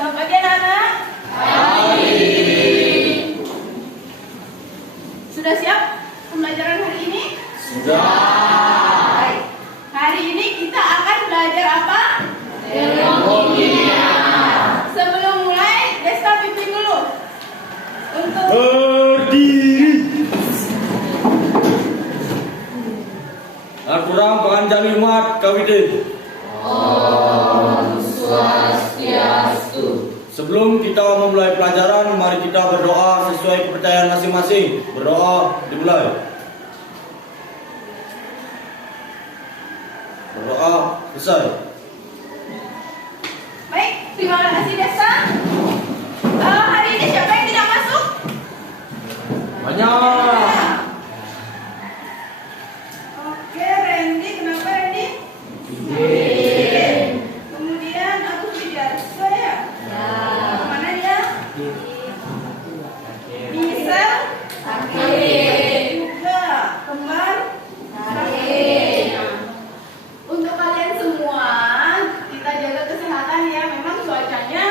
Selamat pagi anak-anak. Sudah siap pembelajaran hari ini? Sudah. Baik. Hari ini kita akan belajar apa? Teknologi. Sebelum mulai, Desta pimpin dulu. Untuk Berdiri. Al-Quran Penganjali Umat Kawidin. Om Swastiastu. Sebelum kita memulai pelajaran, mari kita berdoa sesuai kepercayaan masing-masing. Berdoa dimulai. Berdoa selesai. baik, terima kasih Desta. Hari ini siapa yang tidak masuk? Banyak. Oke, Randy, kenapa Randy? Kemudian aku Widarso ya. Mana dia? Misal juga kembar untuk kalian semua kita jaga kesehatan ya. Memang cuacanya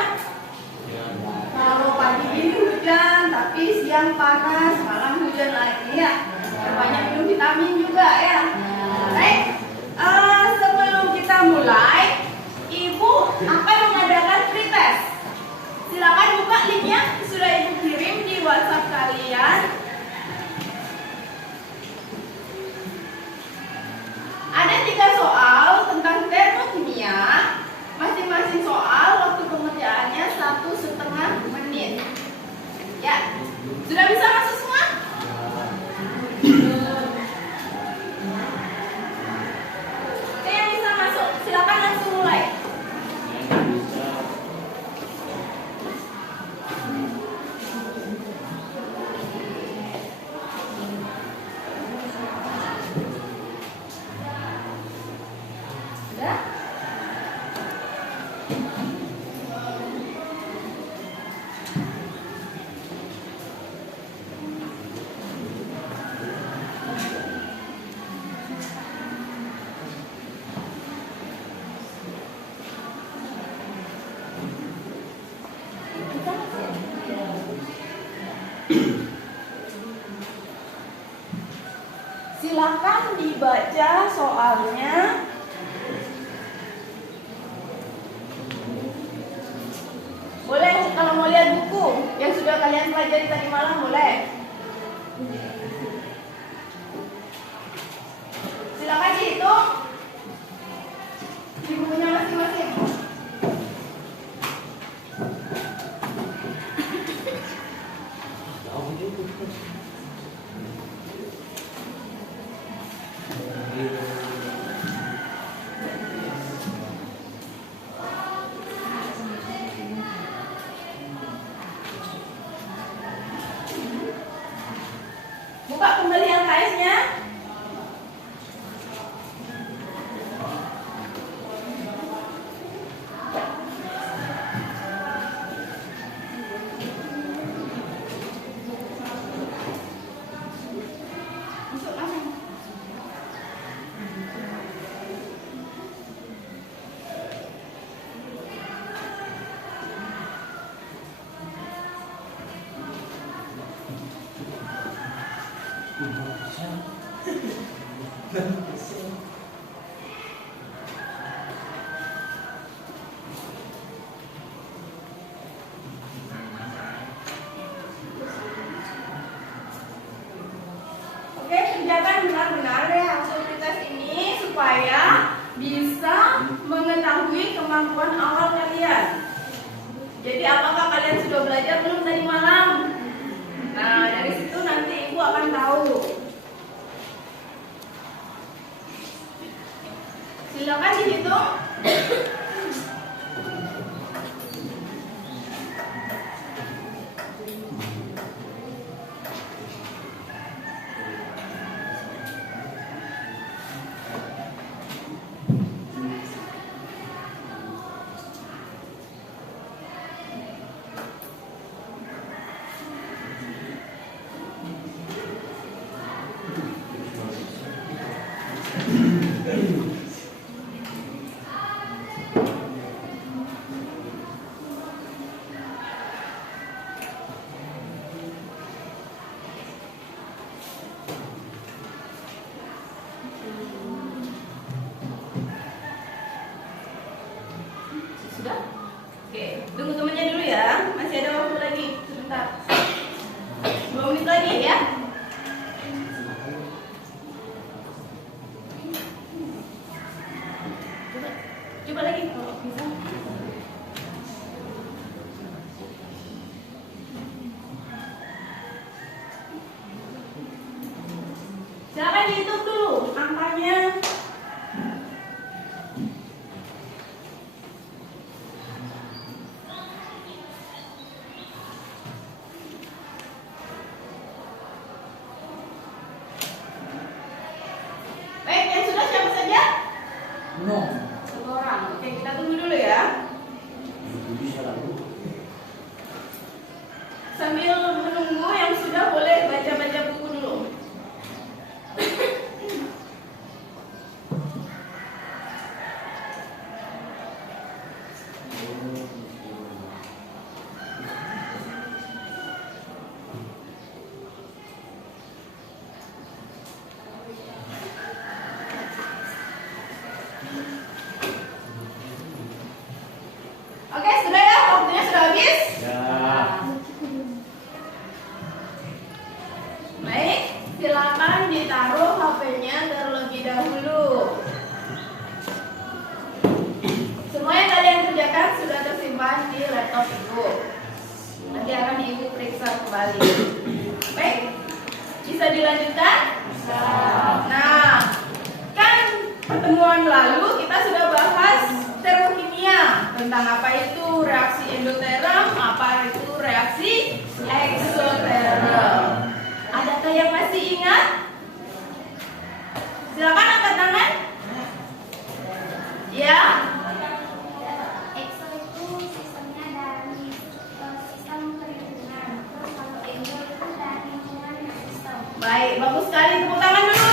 kalau pagi ini hujan tapi siang panas, malam hujan lagi ya. Banyak minum vitamin juga ya. Baik, sebelum kita mulai, Ibu akan mengadakan pretest. Silakan buka linknya, sudah Ibu kirim di WhatsApp kalian. Ada 3 soal tentang termokimia. Masing-masing soal waktu pengerjaannya 1,5 menit. Ya, sudah bisa masuk semua? Oke, yang bisa masuk, silakan langsung mulai. Sudah? Silakan dibaca soalnya. Boleh kalau mau lihat buku yang sudah kalian pelajari tadi malam, boleh. Silakan dihitung di bukunya masing-masing. Buka kembali LKS-nya. Masuk langsung. Oke, kerjakan benar-benar ya hasil pretest ini supaya bisa mengetahui kemampuan awal kalian. Jadi apakah kalian sudah belajar belum tadi malam? Nah, dari situ nanti Ibu akan tahu. Silakan dihitung. dihitung dulu angkanya. Baik, yang sudah siapa saja? No. Satu orang. Oke, kita tunggu dulu ya. Sambil menunggu yang sudah boleh baca-baca buku dulu. Oke, sudah ya? Waktunya sudah habis? Ya. Baik, silakan ditaruh HP-nya terlebih dahulu. Semua yang kalian kerjakan sudah tersimpan di laptop ibu. Nanti akan ibu periksa kembali. Baik, bisa dilanjutkan? Bisa. Nah, kan pertemuan lalu kita sudah bahas termokimia, tentang apa itu reaksi endoterm, apa itu reaksi eksoterm. Adakah yang masih ingat? Silakan angkat tangan. Ya. EXO itu sistemnya dari sistem perlindungan. Terus kalau endo itu dari lingkungan sistem. Baik, bagus sekali. Tepuk tangan dulu.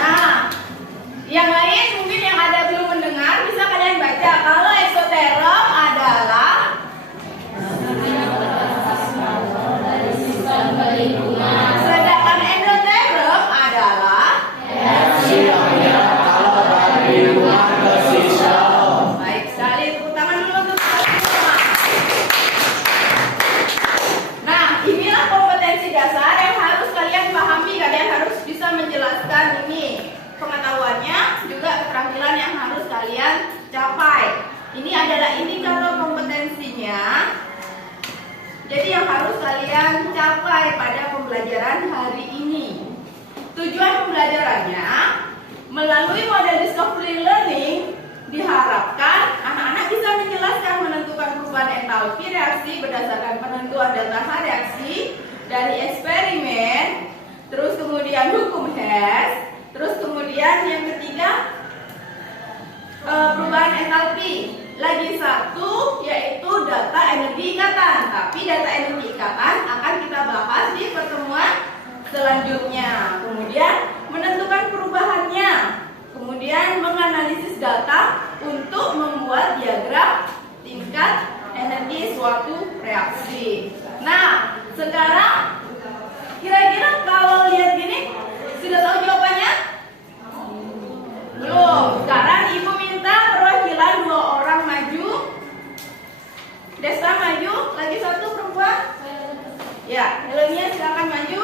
Nah, yang lain mungkin yang ada belum mendengar bisa kalian baca. Kalau eksoterm adalah sedangkan endoterm adalah baik sekali. Tepuk tangan dulu untuk semua. Nah, inilah kompetensi dasar yang harus kalian pahami. Kalian harus bisa menjelaskan ini pengetahuannya, juga keterampilan yang harus kalian capai. Ini adalah indikator kompetensinya. Jadi yang harus kalian capai pada pembelajaran hari ini. Tujuan pembelajarannya melalui model discovery learning diharapkan anak-anak bisa menjelaskan menentukan perubahan entalpi reaksi berdasarkan penentuan data reaksi dari eksperimen, terus kemudian hukum Hess, terus kemudian yang ketiga perubahan entalpi. Lagi satu yaitu data energi ikatan. Tapi data energi ikatan akan kita bahas di pertemuan selanjutnya. Kemudian menentukan perubahannya. Kemudian menganalisis data untuk membuat diagram tingkat energi suatu reaksi. Nah, sekarang kira-kira kalau lihat gini sudah tahu jawabannya? Belum. Sekarang ibu minta perwakilan 2 orang maju. Desta maju. Lagi satu perempuan. Ya, Helenia silakan maju.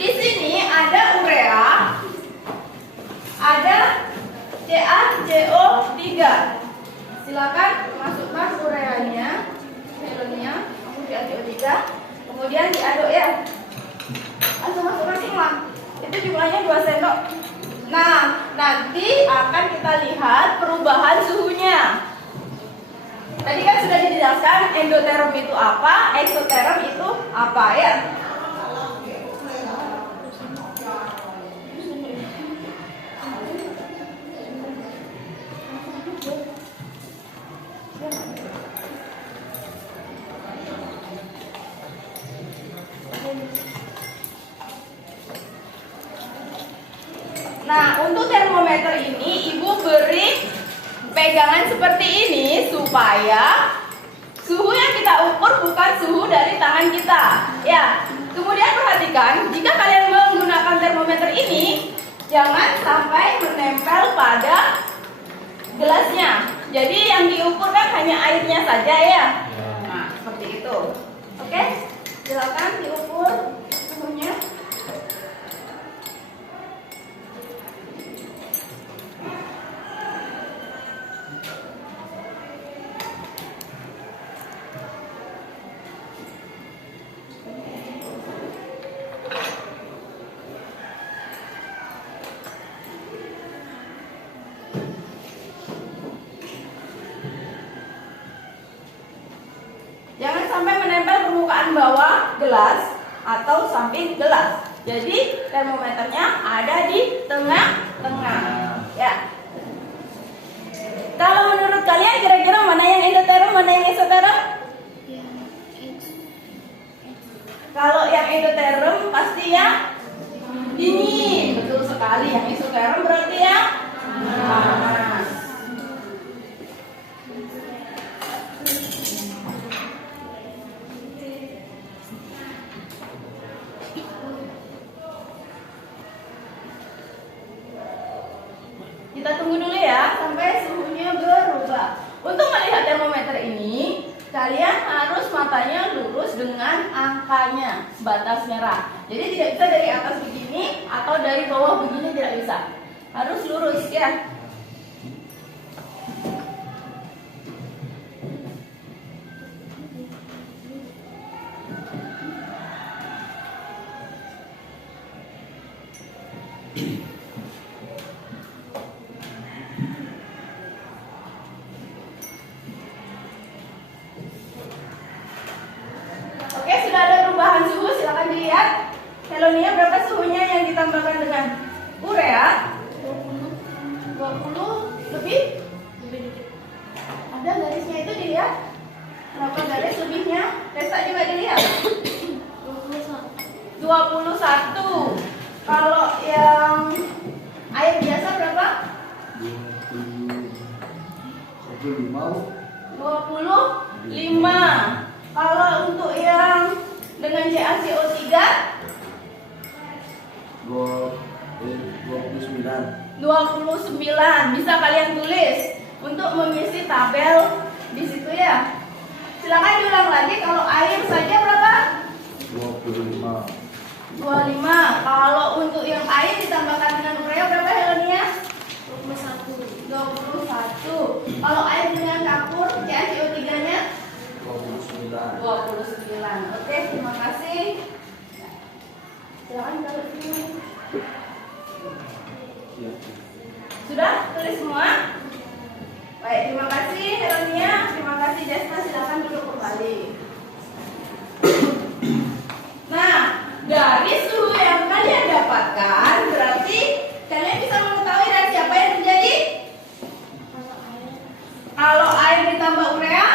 Di sini ada urea, ada CaCO3. Silakan masukkan ureanya, Helenia, kamu CaCO3. Kemudian diaduk ya. Langsung masukkan semua. Itu jumlahnya 2 sendok. Nah, nanti akan kita lihat perubahan suhunya. Tadi kan sudah dijelaskan endoterm itu apa, eksoterm itu apa ya? Nah, untuk termometer ini ibu beri pegangan seperti ini supaya suhu yang kita ukur bukan suhu dari tangan kita. Ya, kemudian perhatikan jika kalian menggunakan termometer ini jangan sampai menempel pada gelasnya. Jadi yang diukur kan hanya airnya saja ya. Nah, seperti itu. Oke, silakan diukur suhunya. gelas atau samping gelas. Jadi termometernya ada di tengah-tengah. Ya. Kalau menurut kalian kira-kira mana yang endoterm, mana yang exoterm? Kalau yang endoterm pasti yang dingin, betul sekali. Yang exoterm berarti yang panas. Kita tunggu dulu ya sampai suhunya berubah. Untuk melihat termometer ini, kalian harus matanya lurus dengan angkanya, batas merah. Jadi tidak bisa dari atas begini atau dari bawah begini, tidak bisa. Harus lurus ya. Oke, sudah ada perubahan suhu, silakan dilihat. Helonia berapa suhunya yang ditambahkan dengan urea? 20 lebih? Ada garisnya itu dilihat. Berapa garis lebihnya? Resa juga dilihat. 21. Kalau yang air biasa berapa? 25. Kalau untuk yang dengan CaCO3 29. Bisa kalian tulis untuk mengisi tabel di situ ya. Silakan diulang lagi. Kalau air saja berapa? 25. Kalau untuk yang air ditambahkan dengan urea berapa Helonia? 21. Kalau air dengan kapur CaCO3-nya 29. Oke, terima kasih. Silakan taruh sini. Sudah tulis semua? Baik, terima kasih Helonia, terima kasih Desna, silakan duduk kembali. Nah, dari suhu yang kalian dapatkan, berarti kalian bisa mengetahui reaksi apa yang terjadi? Kalau air ditambah urea,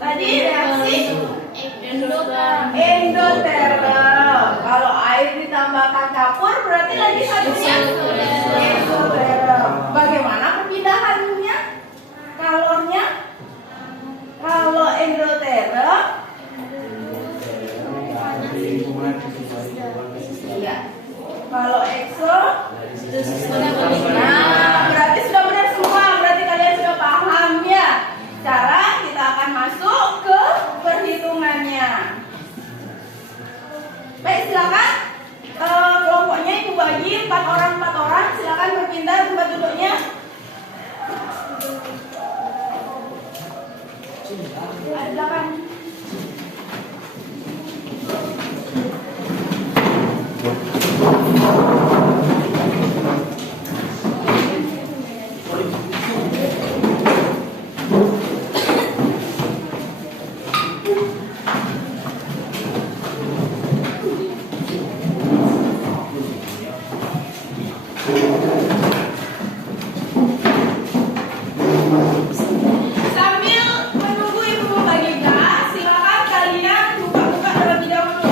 tadi reaksi endoterm. Kalau air ditambahkan kapur, berarti lagi satunya exoterm. Bagaimana perpindahannya? Kalornya? Kalau endoterm, iya. Kalau exo, nah berarti sudah benar semua. Berarti kalian sudah paham ya. Sekarang kita akan masuk ke perhitungannya. Baik, silakan. Kelompoknya ibu bagi 4 orang. Silakan berpindah tempat duduknya. Silakan. Sambil menunggu ibu membagi gas, silakan kalian buka-buka terlebih dahulu.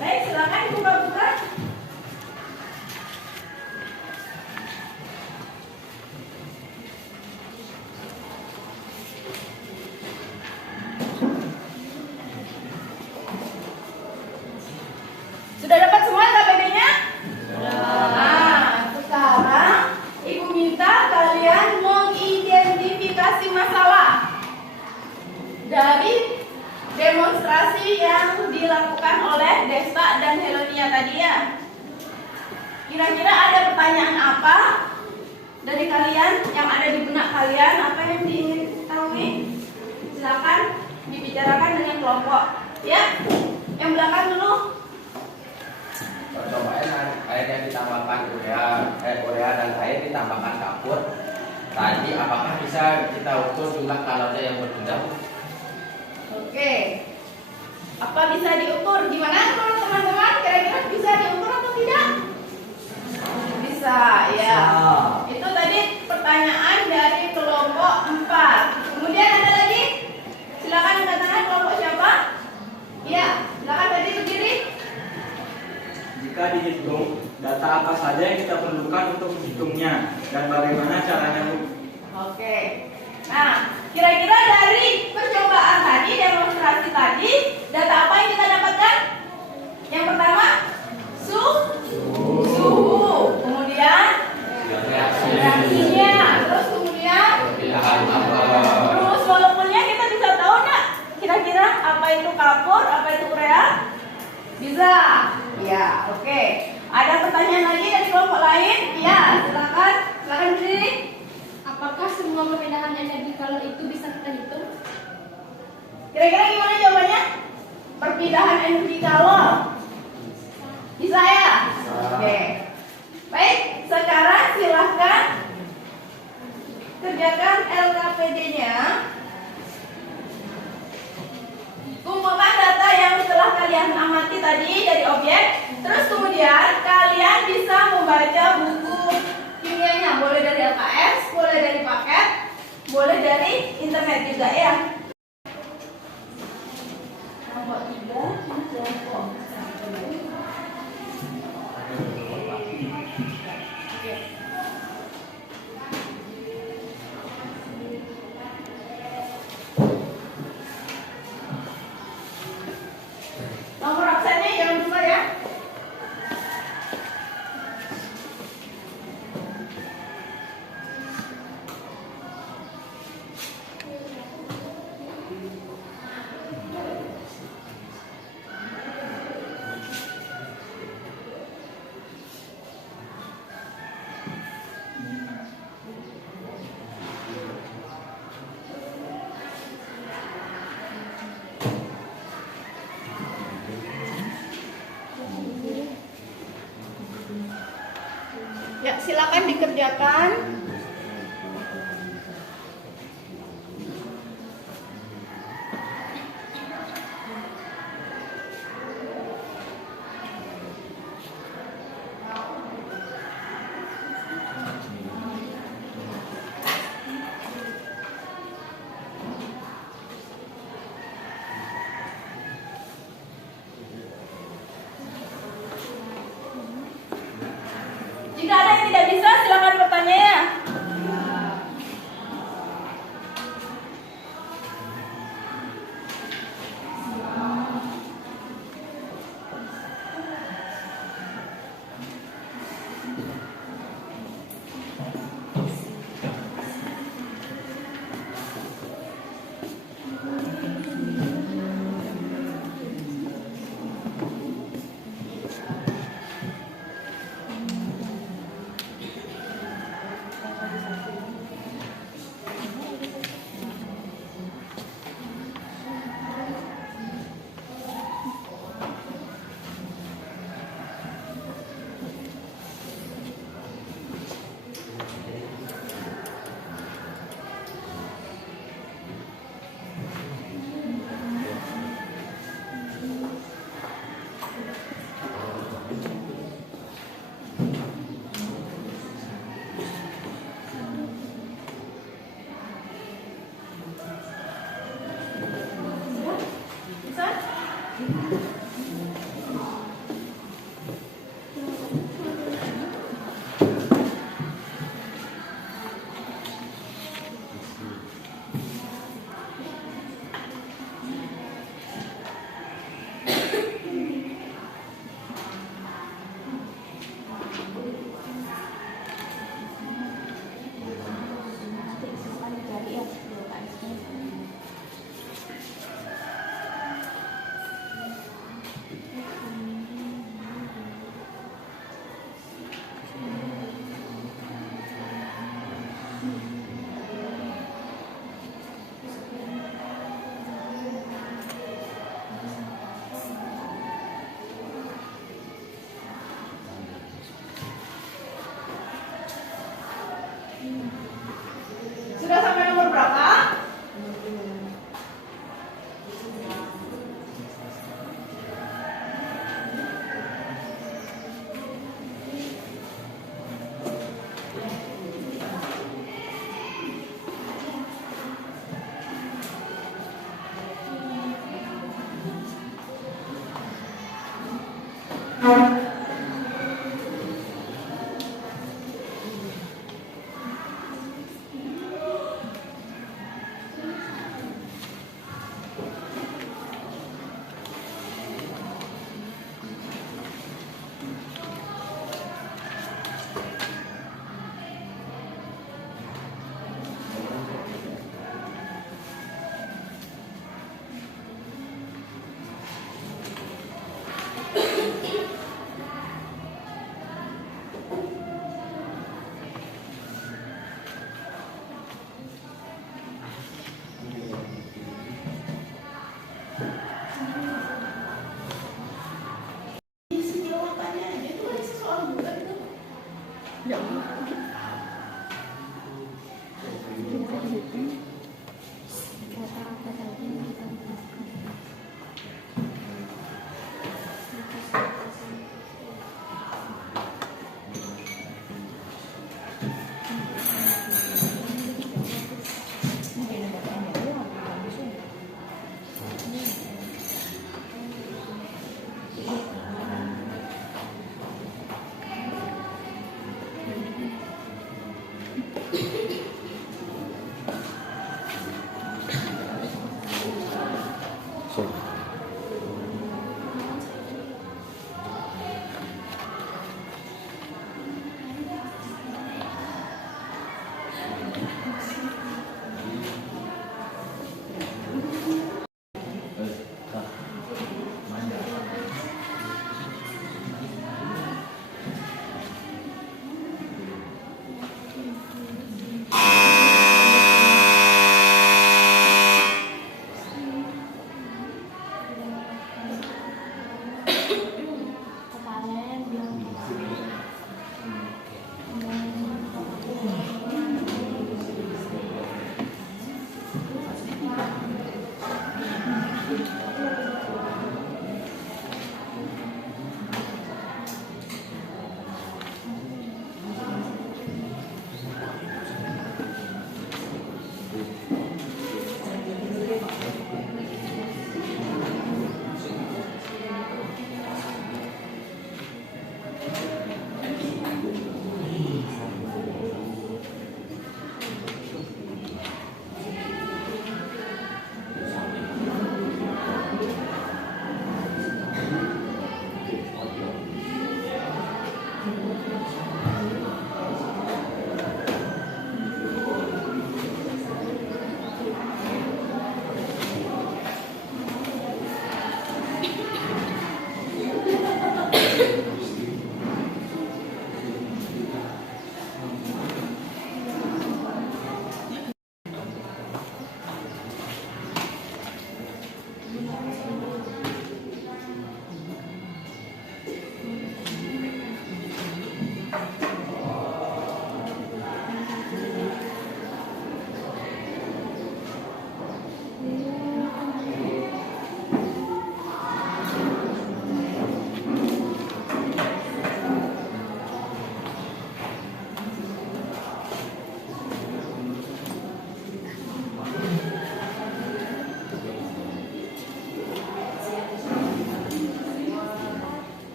Baik, silakan buka-buka. Sudah dapat semua KBD-nya? Nah, sekarang ibu minta kalian mengidentifikasi masalah dari demonstrasi yang dilakukan oleh Desta dan Helonia tadi ya. Kira-kira ada pertanyaan apa dari kalian yang ada di benak kalian, apa yang diingin ketahui? Silakan dibicarakan dengan kelompok. Ya, yang belakang dulu. Percobaan air yang ditambahkan urea dan air ditambahkan kapur. Tadi apakah bisa kita ukur jumlah kalori yang berbeda? Oke. Apa bisa diukur? Gimana kalau teman-teman? Kira-kira bisa diukur atau tidak? Bisa, ya. Itu tadi pertanyaan dari kelompok 4. Kemudian ada lagi? Silakan angkat tangan, kelompok siapa? Ya, silakan tadi berdiri. Jika dihitung, data apa saja yang kita perlukan untuk menghitungnya dan bagaimana caranya, Bu? Oke. Nah, kira-kira dari percobaan tadi, demonstrasi tadi, data apa yang kita dapatkan? Yang pertama, suhu. Kemudian reaksinya. Terus kemudian terus molekulnya kita bisa tahu nggak? Kira-kira apa itu kapur, apa itu urea? Bisa. Ya, oke. Ada pertanyaan lagi dari kelompok lain? Ya, silakan berdiri. Apakah semua perbedaan energi kalau itu bisa kita hitung? Kira-kira gimana jawabannya? Perpindahan energi kalau bisa ya? Oke. Baik, sekarang silahkan kerjakan LKPD-nya. Kumpulkan data yang telah kalian amati tadi dari objek. Terus kemudian kalian bisa membaca buku kimianya. Boleh dari LKS, boleh dari paket, boleh dari internet juga ya. Kelompok 3, kelompok 1. Oke. Nomor absennya jangan lupa ya. Ya, silakan dikerjakan. Jika ada yang tidak bisa, silakan bertanya ya. Sudah sampai nomor berapa? Isi jawabannya aja itu kan isi soal juga itu.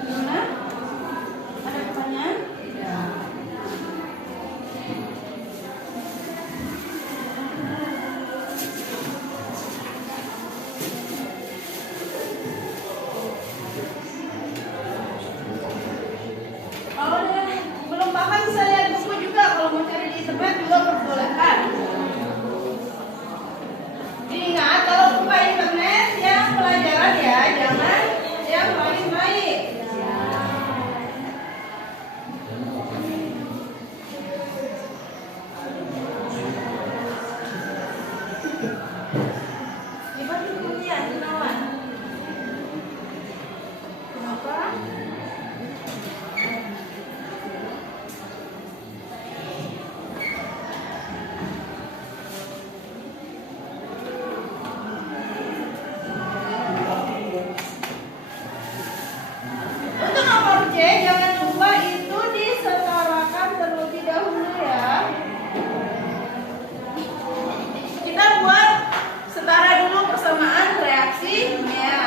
Gimana? Ada pertanyaan? Kalau belum paham bisa lihat buku juga. Kalau mau cari di internet juga perbolehkan. Ingat kalau buka internet yang pelajaran ya, jangan yang main-main. Gimana bukunya, Gunawan? Kenapa? Untuk nomor C, jangan lupa itu disetarakan terlebih dahulu ya. Kita buat setara dulu persamaan reaksinya.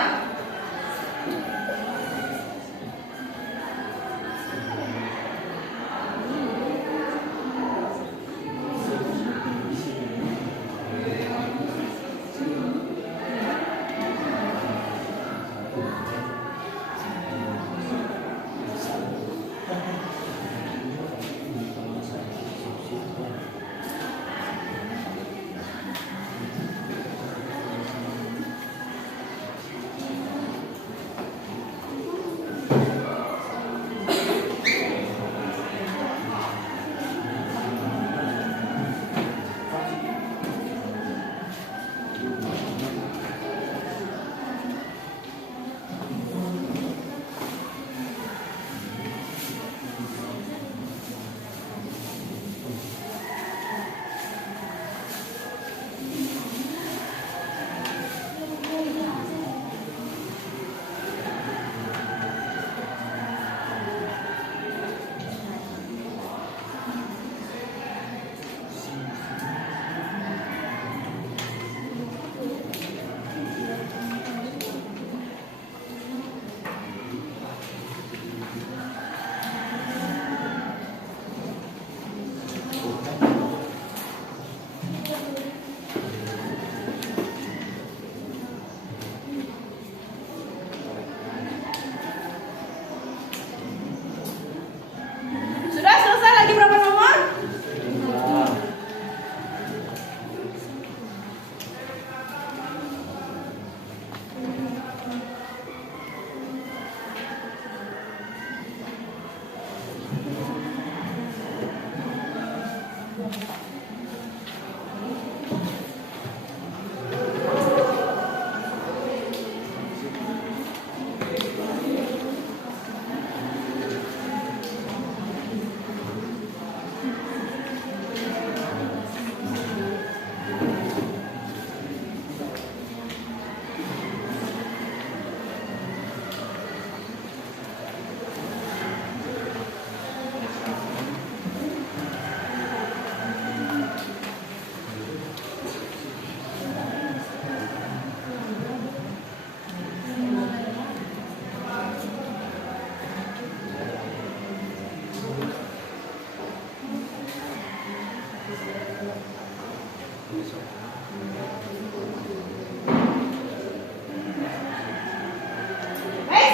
Sudah selesai, lagi berapa nomor?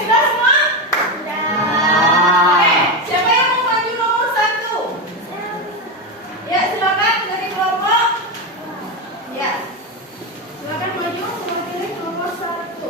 Sudah semua? Siapa yang mau maju nomor 1? Ya, silakan dari kelompok. Ya, silakan maju mewakili nomor 1.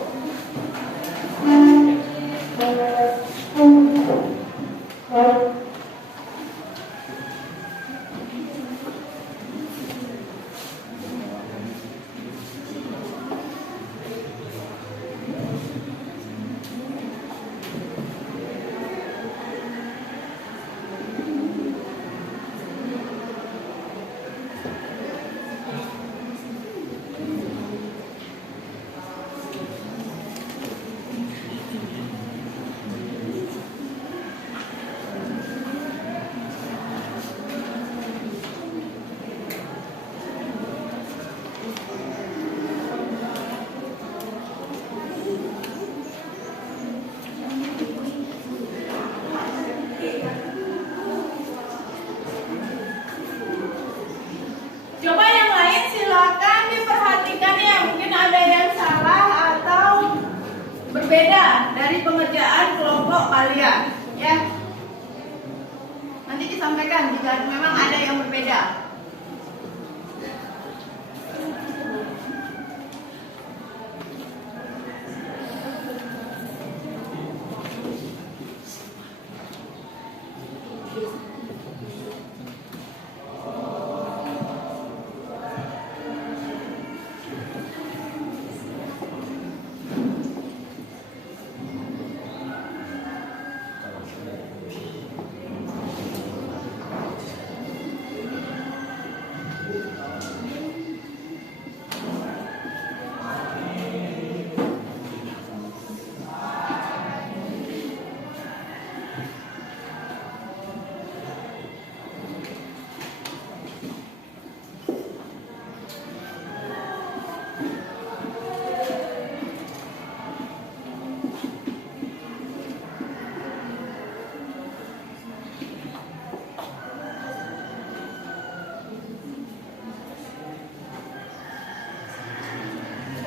sampaikan jika memang ada yang berbeda.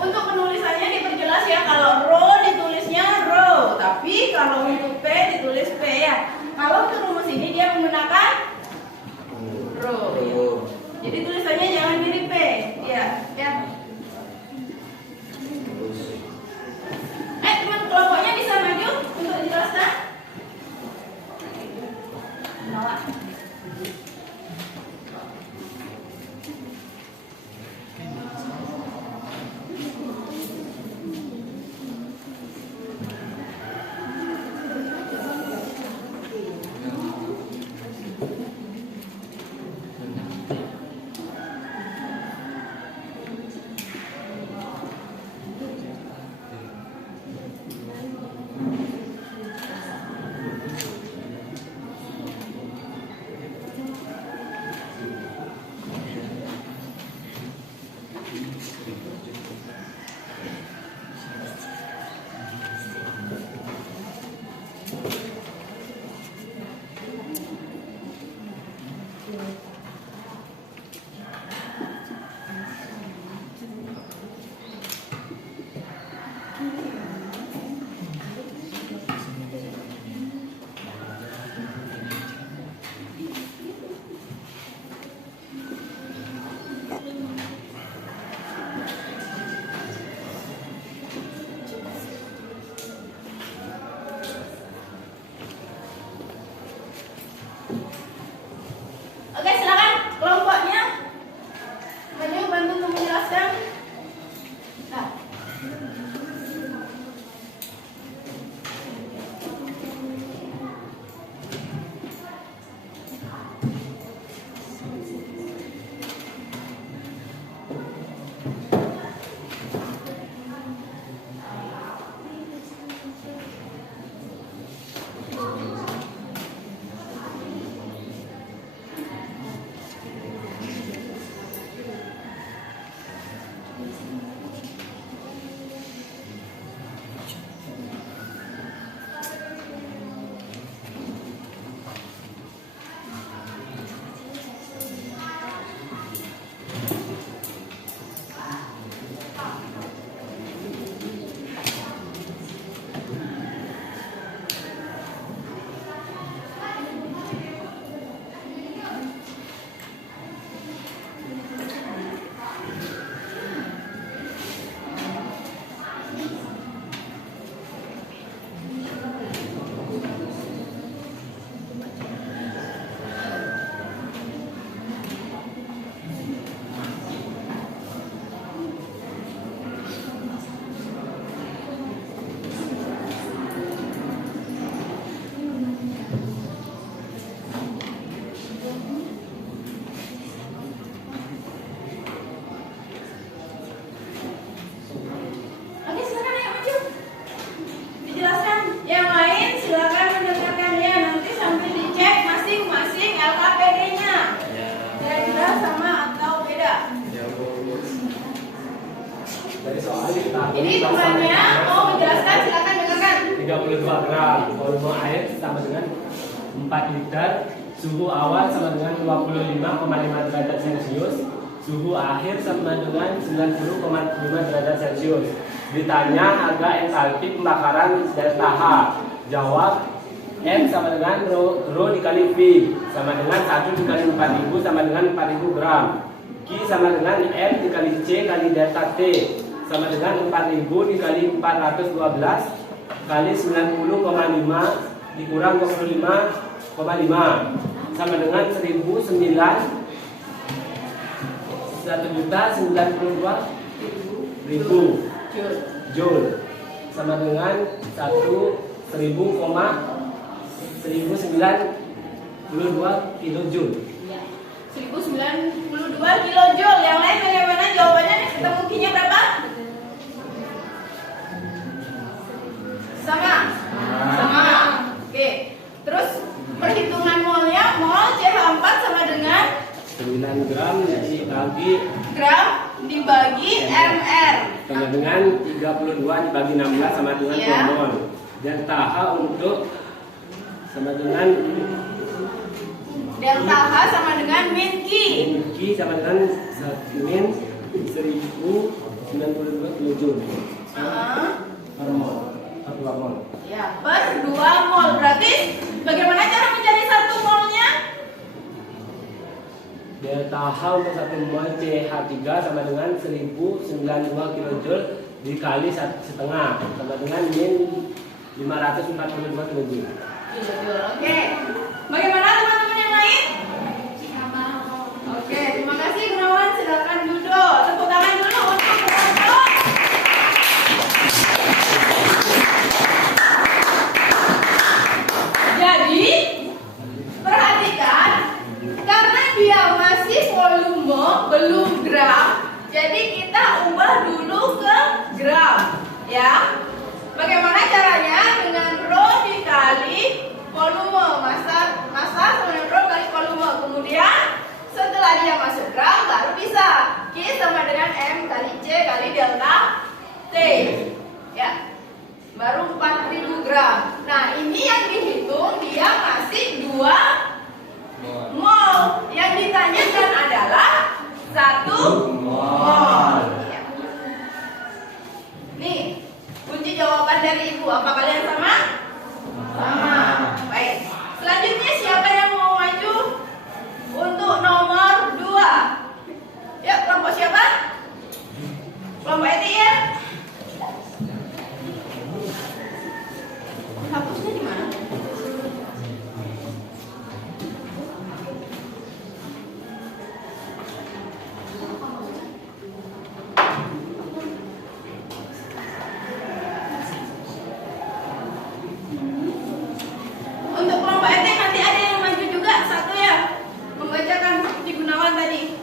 Untuk penulisannya diperjelas ya, kalau ro ditulisnya ro, tapi kalau untuk p ditulis p ya. Kalau untuk rumus ini dia menggunakan ro. Ya. Jadi tulisannya jangan mirip p, ya. Teman kelompoknya bisa maju untuk dijelaskan. Nolak. Oke, silakan kelompoknya maju bantu untuk menjelaskan. Nah. Ini bebannya mau menjelaskan, silakan dengarkan. 32 gram, volume air sama dengan 4 liter, suhu awal sama dengan 25,5 derajat Celcius, suhu akhir sama dengan 90,5 derajat Celcius. Ditanya harga entalpi pembakaran delta H. Jawab M sama dengan rho dikali V sama dengan 1 dikali 4000 sama dengan 4000 gram. Q sama dengan M dikali C kali delta T sama dengan 4000 dikali 412 kali 90,5 dikurang 25,5 sama dengan 1.092.000 Joule sama dengan 1092 kilojoule. 1092 kilojoule. Yang lain bagaimana jawabannya? Ketemu Q-nya berapa? Sama? Sama. Oke. Terus perhitungan molnya, mol CH4 sama dengan 9 gram dibagi gram dibagi mr sama dengan 32 dibagi 16 sama dengan 2 mol. Delta H untuk sama dengan delta H sama dengan min Q. Q sama dengan min 1092 kilojoule per mol, per 2 mol. Ya, per 2 mol. Berarti bagaimana cara mencari 1 molnya? Delta H untuk 1 mol CH3 sama dengan 1092 kilojoule dikali 1,5 sama dengan min 542 kilojoule. Oke. Bagaimana teman-teman yang lain? Oke, terima kasih Gunawan. Silakan duduk. Tepuk tangan dulu untuk Gunawan. Jadi, perhatikan, karena dia masih volume, belum gram, jadi kita ubah dulu ke gram, ya. Bagaimana caranya? Dengan rho dikali volume, massa sama dengan rho kali volume. Kemudian setelah dia masuk gram, baru bisa Q sama dengan M kali C kali delta T, ya. Baru 4000 gram. Nah, ini yang dihitung dia masih 2 mol. Yang ditanyakan adalah 1 mol. Ya. Nih, kunci jawaban dari Ibu. Apa kalian sama? Sama. Baik. Selanjutnya siapa yang mau maju untuk nomor 2? Ya, kelompok siapa? Kelompok Eti ya? Hapusnya di mana? Untuk kelompok ET nanti ada yang maju juga satu ya, membacakan Kunci Gunawan tadi.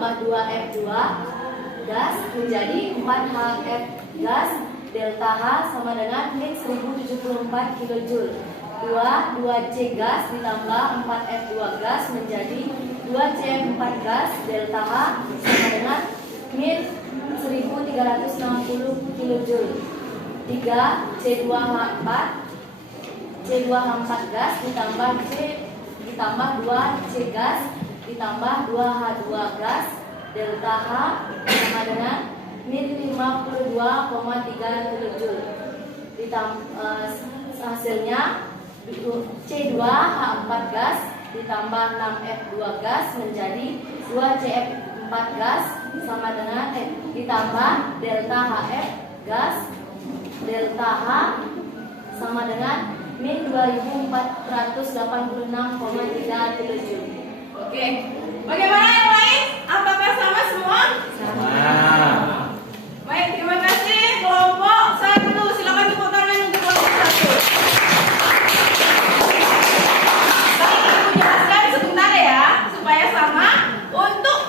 ditambah 2F2 gas menjadi 4HF gas. Delta H sama dengan min 1074 kJ. 2C gas ditambah 4F2 gas menjadi 2CF4 gas. Delta H sama dengan min 1360 kJ. 3C2H4 gas ditambah 2C gas ditambah 2H2 gas. Delta H sama dengan min 52,3 kJ. Hasilnya C2H4 gas ditambah 6F2 gas menjadi 2CF4 gas sama dengan ditambah delta HF gas. Delta H sama dengan min 2486,3 kJ. Oke, bagaimana yang lain? Apakah sama semua? Sama. Baik, terima kasih. Kelompok 1, silakan tepuk tangan untuk kelompok 1. Baik, aku jelaskan sebentar ya, supaya sama. Untuk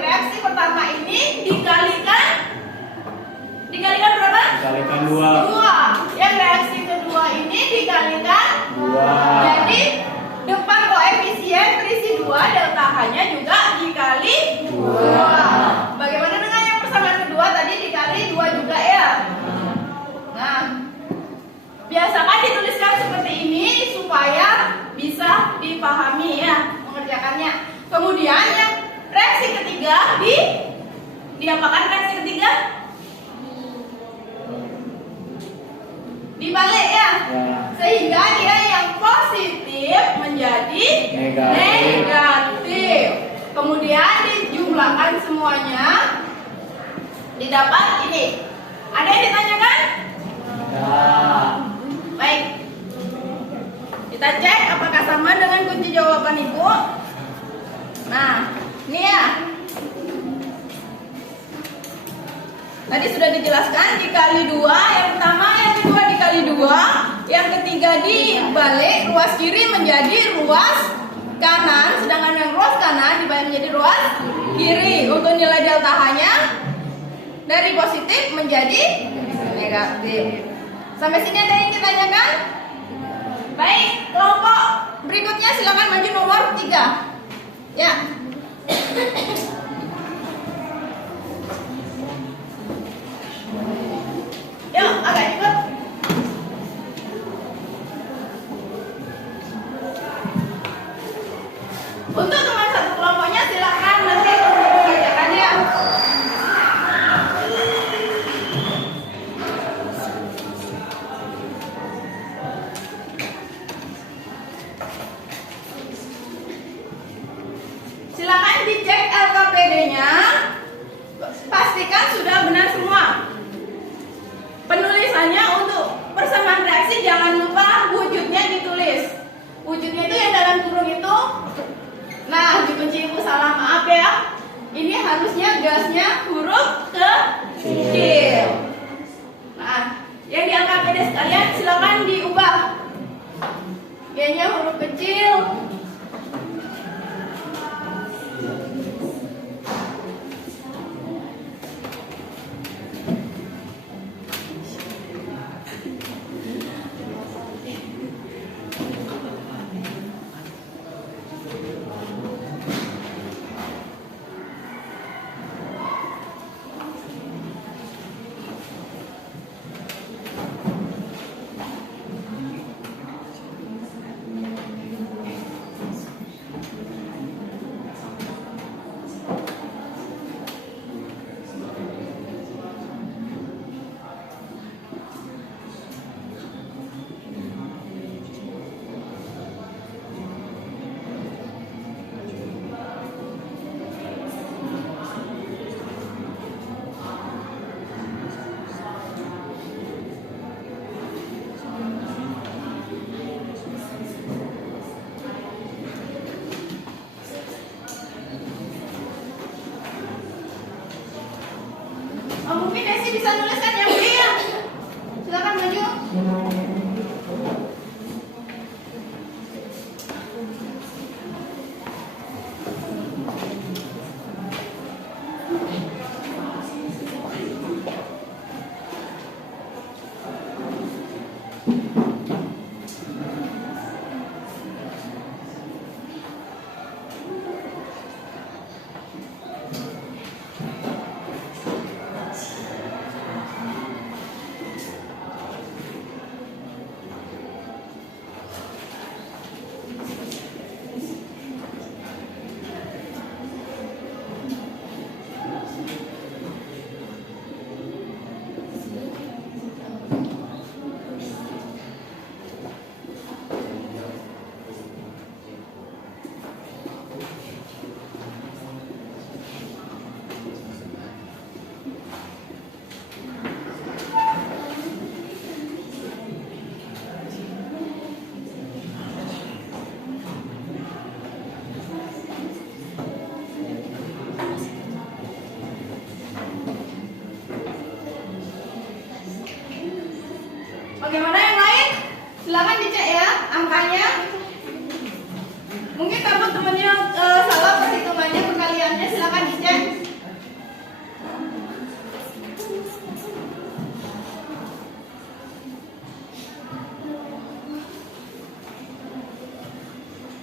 reaksi pertama ini dikalikan berapa? Dikalikan 2. 2. Yang reaksi kedua ini dikalikan 2. Jadi depan koefisien terisi 2, delta H-nya juga dikali 2. Bagaimana dengan yang persamaan kedua tadi dikali 2 juga ya? Nah, biasakan dituliskan seperti ini supaya bisa dipahami ya mengerjakannya. Kemudian yang reaksi ketiga diapakan reaksi ketiga? Dibalik ya. Sehingga dia yang positif menjadi negatif. Kemudian dijumlahkan semuanya, didapat ini. Ada yang ditanyakan? Baik. Kita cek apakah sama dengan kunci jawaban Ibu. Nah, ini ya. Tadi sudah dijelaskan dikali 2, yang pertama, yang kedua dikali 2, yang ketiga dibalik, ruas kiri menjadi ruas kanan, sedangkan yang ruas kanan dibalik menjadi ruas kiri. Untuk nilai delta H-nya dari positif menjadi negatif. Sampai sini ada yang ditanyakan? Baik, kelompok berikutnya silakan maju nomor 3. Ya. Yuk, agak cepat. Untuk teman satu kelompoknya silakan nanti mengerjakannya. Silakan dicek LKPD-nya. Pastikan sudah benar semua. Penulisannya untuk persamaan reaksi jangan lupa wujudnya ditulis. Wujudnya itu yang dalam kurung itu. Nah, dikunci Ibu salah, maaf ya. Ini harusnya gasnya huruf kecil. Nah, yang di LKPD sekalian silakan diubah. G-nya huruf kecil. Mungkin Desi bisa nuliskan yang B ya. Silakan maju. Bagaimana yang lain? Silakan dicek ya angkanya. Mungkin teman-temannya salah perhitungannya, perkaliannya, silakan dicek.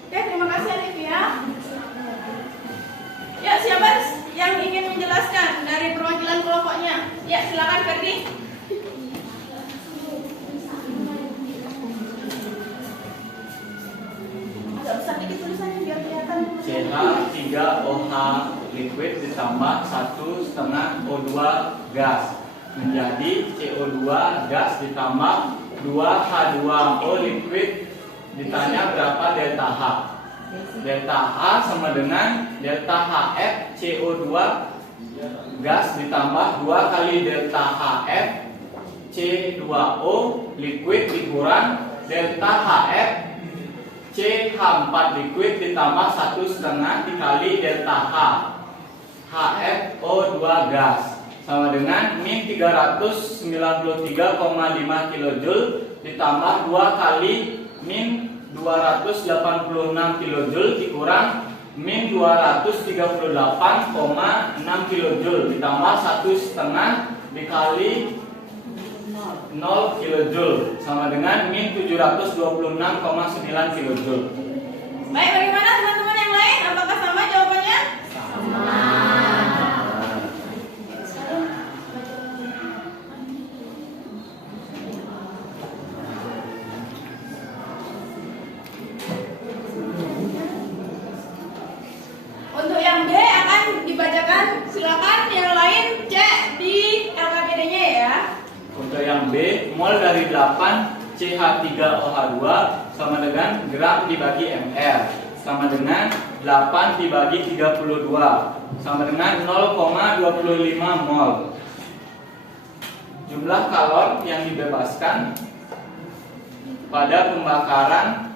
Oke, terima kasih Olivia. Ya, siapa yang ingin menjelaskan dari perwakilan kelompoknya? Ya, silakan Ferdi. Agak besar dikit tulisannya biar kelihatan. CH3OH liquid ditambah 1,5 O2 gas menjadi CO2 gas ditambah 2H2O liquid. Ditanya berapa delta H. Delta H sama dengan delta HF CO2 gas ditambah 2 kali delta HF C2O liquid dikurang delta HF CH4 liquid ditambah 1,5 dikali delta H HFO2 gas sama dengan min 393,5 kJ ditambah 2 kali min 286 kJ dikurang min 238,6 kJ ditambah 1,5 dikali 0 kJ sama dengan min 726,9 kJ. Baik, bagaimana teman-teman yang lain? Apakah sama jawabannya? Untuk yang B akan dibacakan, silakan yang lain cek di LKPD-nya ya. Untuk yang B, mol dari 8 CH3OH2 sama dengan gram dibagi ml sama dengan 8 dibagi 32 sama dengan 0,25 mol. Jumlah kalor yang dibebaskan pada pembakaran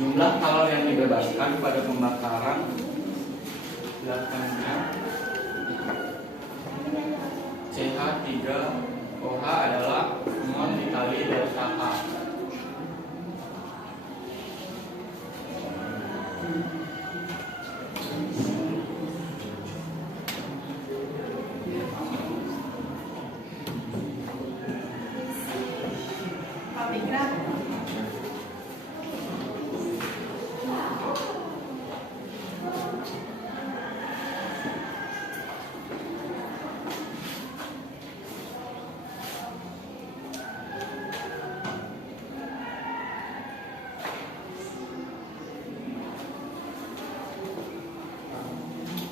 jumlah kalor yang dibebaskan pada pembakaran belakangnya CH3OH adalah mol dikali delta H. Pak Fikra.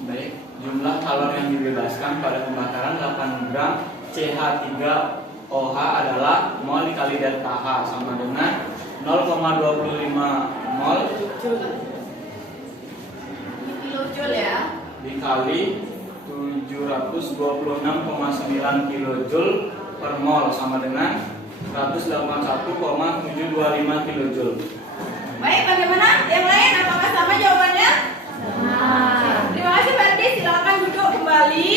Baik, jumlah kalor yang dibebaskan pada pembakaran 8 gram CH3OH adalah mol dikali delta H sama dengan 0,25 mol Kilojoule ya. dikali 726,9 kJ per mol sama dengan 181,725 kJ. Baik, bagaimana? Yang lain apakah sama jawabannya? Terima kasih Ferdi, silakan duduk kembali.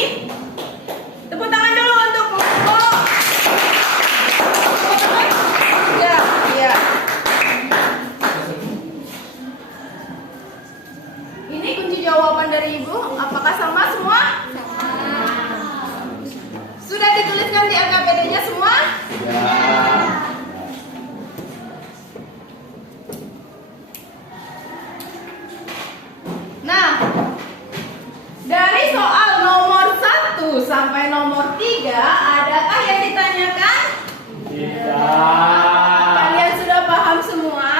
Tepuk tangan dulu untuk kelompok. Ya, iya. Ini kunci jawaban dari Ibu. Apakah sama semua? Sudah dituliskan di LKPD-nya semua? Nah, dari soal nomor 1 sampai nomor 3, adakah yang ditanyakan? Tidak. Kalian sudah paham semua?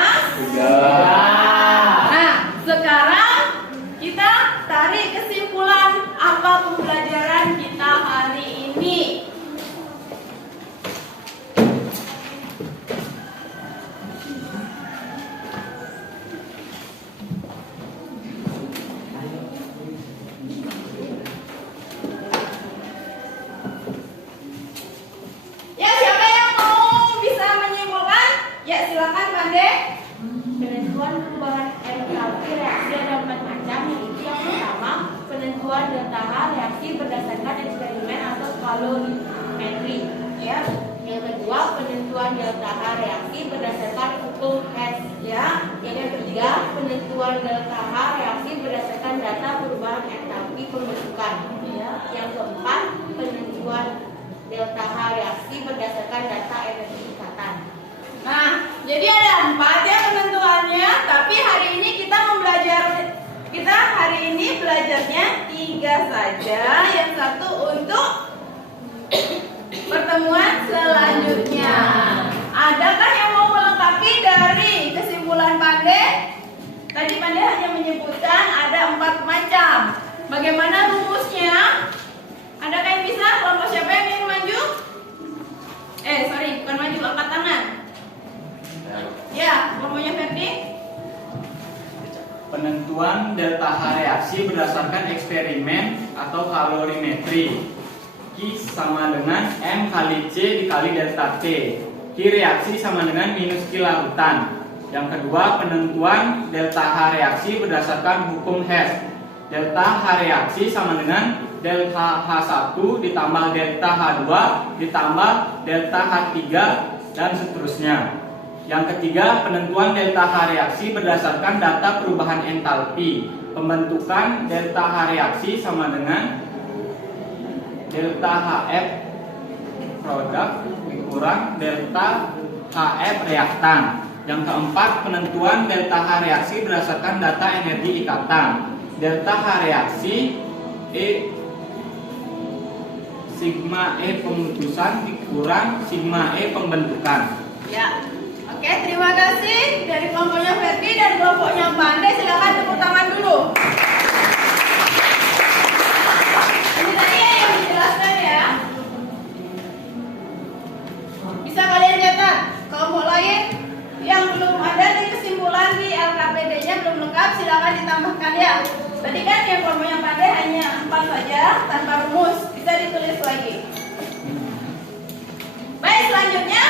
Nah, sekarang kita tarik kesimpulan apa pembelajaran kita hari ini. delta H reaksi berdasarkan eksperimen atau kalorimetri. Ya. Yang kedua, penentuan delta H reaksi berdasarkan hukum Hess. Ya. Yang ketiga, penentuan delta H reaksi berdasarkan data perubahan entalpi pembentukan. Ya. Yang keempat, penentuan delta H reaksi berdasarkan data energi ikatan. Nah, jadi ada 4 ya penentuannya, tapi hari ini kita belajarnya 3 saja. Yang satu untuk pertemuan selanjutnya. Adakah yang mau melengkapi dari kesimpulan Pandey? Tadi Pandey hanya menyebutkan ada 4 macam. Bagaimana rumusnya? Adakah yang bisa? Kelompok siapa yang ingin maju? Bukan maju, angkat tangan. Ya, kelompoknya Ferdi. Penentuan delta H reaksi berdasarkan eksperimen atau kalorimetri. Q sama dengan M kali C dikali delta T. Q reaksi sama dengan minus Q larutan. Yang kedua, penentuan delta H reaksi berdasarkan hukum Hess. Delta H reaksi sama dengan delta H1 ditambah delta H2 ditambah delta H3 dan seterusnya. Yang ketiga, penentuan delta H reaksi berdasarkan data perubahan entalpi. Pembentukan delta H reaksi sama dengan delta HF produk dikurang delta HF reaktan. Yang keempat, penentuan delta H reaksi berdasarkan data energi ikatan. Delta H reaksi sigma E pemutusan dikurang sigma E pembentukan. Ya. Oke, terima kasih dari kelompoknya Ferdi dan kelompoknya Pandey. Silakan tepuk tangan dulu. Ini tadi yang dijelaskan ya. Bisa kalian catat. Kelompok lain yang belum ada di kesimpulan di LKPD-nya belum lengkap, silakan ditambahkan ya. Tadi kan yang kelompoknya Pandey hanya 4 saja tanpa rumus, bisa ditulis lagi. Baik, selanjutnya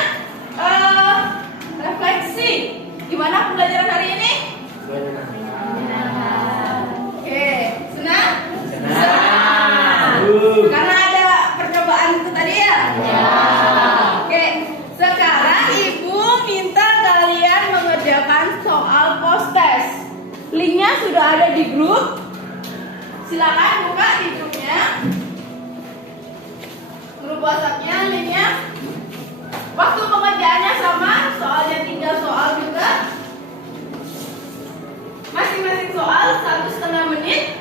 refleksi. Gimana pembelajaran hari ini? Oke, senang? Senang. Karena ada percobaan itu tadi ya? Ya. Oke, sekarang Ibu minta kalian mengerjakan soal post-test. Linknya sudah ada di grup. Silakan buka di grupnya. Grup WhatsApp-nya, linknya. Waktu pengerjaannya sama, soalnya 3 soal juga. Masing-masing soal 1,5 menit.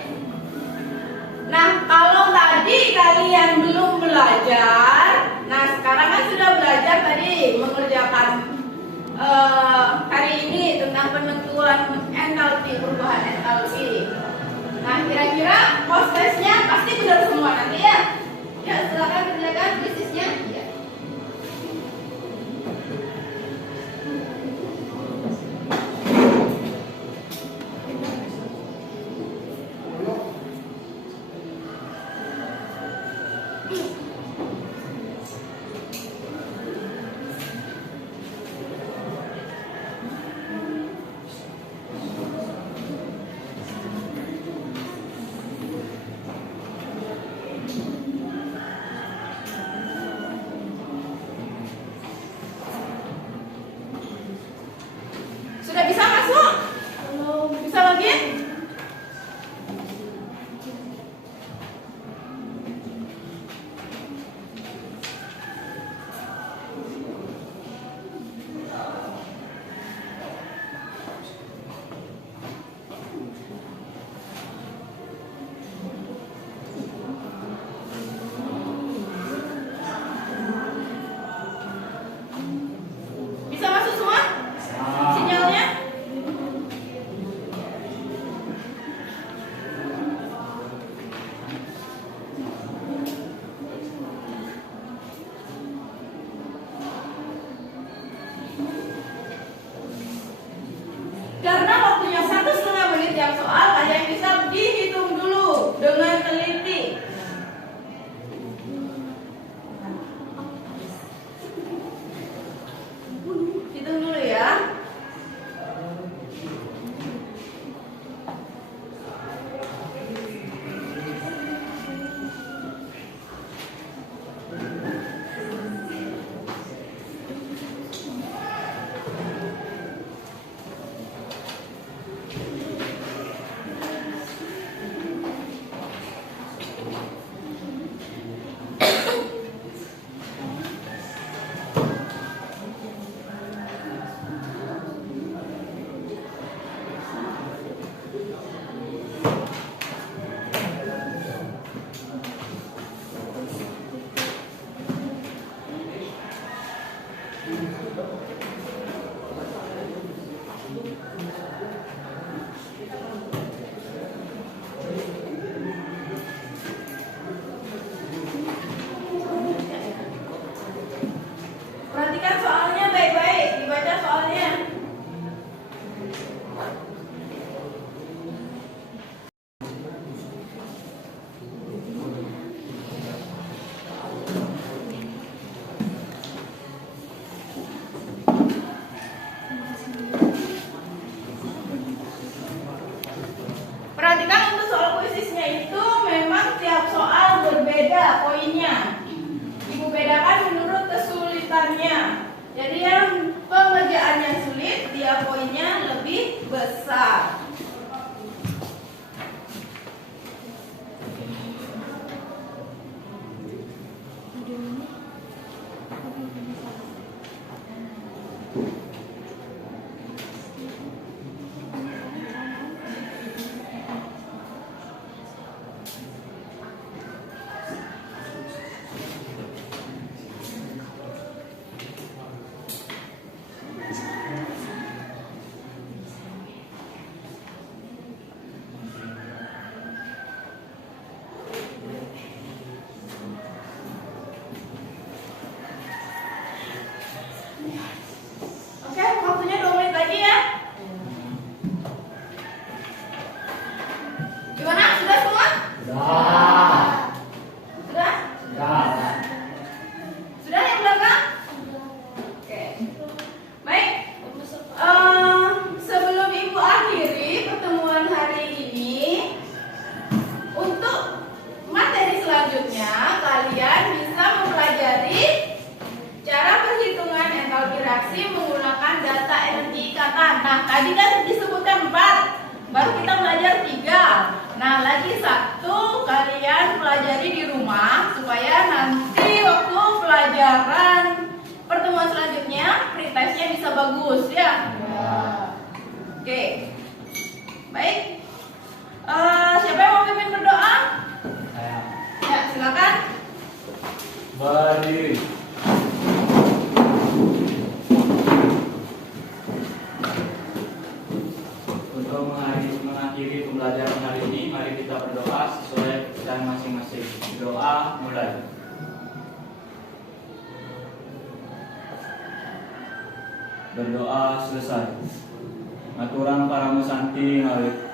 Nah, kalau tadi kalian belum belajar, nah sekarang kan sudah belajar tadi mengerjakan hari ini tentang penentuan entalpi, perubahan entalpi. Nah, kira-kira post testnya pasti benar semua nanti ya. Ya, silakan kerjakan bisnisnya. Ya. perhatikan soalnya baik-baik, dibaca soalnya. Perhatikan untuk soal kuisisnya itu memang tiap soal berbeda poinnya. Ibu bedakan menurut kesulitannya. Jadi yang pengerjaannya sulit, dia poinnya lebih besar. Oke, waktunya 2 menit lagi ya. Gimana? Sudah semua? Sudah? Sudah yang belakang? Oke. Baik. Sebelum Ibu akhiri pertemuan hari ini, untuk materi selanjutnya kalian bisa mempelajari cara perhitungan entalpi reaksi menggunakan data energi ikatan. Nah, tadi kan disebutkan 4, baru kita belajar 3. Nah, lagi 1 kalian pelajari di rumah supaya nanti waktu pelajaran pertemuan selanjutnya pretestnya bisa bagus ya. Oke. Baik. Siapa yang mau pimpin berdoa? Ya, silakan. Berdiri. Untuk mengakhiri pembelajaran hari ini, mari kita berdoa sesuai kepercayaan masing-masing. Doa mulai. Berdoa selesai. Aturan para musanti ngarit.